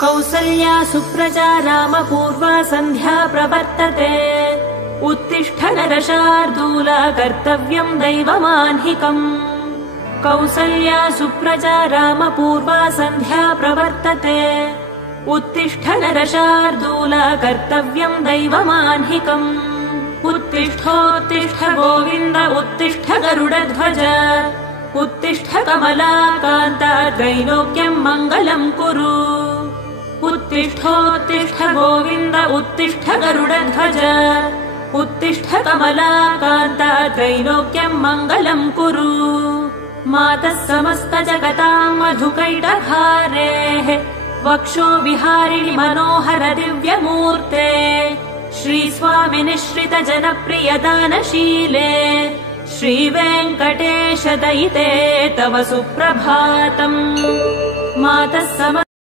कौसल्या सुप्रजा रामपूर्वा सन्ध्या प्रवर्तते उत्तिष्ठ नरशार्दूला कर्तव्यम् दैवमाह्निकम् कौसल्या सुप्रजा रामपूर्वा सन्ध्या प्रवर्तते उत्तिष्ठ नरशार्दूला कर्तव्यम् दैवमाह्निकम् उत्तिष्ठोत्तिष्ठ गोविन्द उत्तिष्ठ गरुडध्वज उत्तिष्ठ कमलाकान्ता त्रैलोक्यम् मङ्गलम् कुरु उत्तिष्ठोत्तिष्ठ गोविन्द उत्तिष्ठ गरुडध्वज उत्तिष्ठ कमलाकान्ता त्रैलोक्यम् मङ्गलम् कुरु मातः समस्तजगताम् मधुकैटभारेः वक्षो विहारिणि मनोहर दिव्यमूर्ते श्रीस्वामि निःश्रित जनप्रिय दानशीले श्रीवेङ्कटेश दयिते तव सुप्रभातम् मातः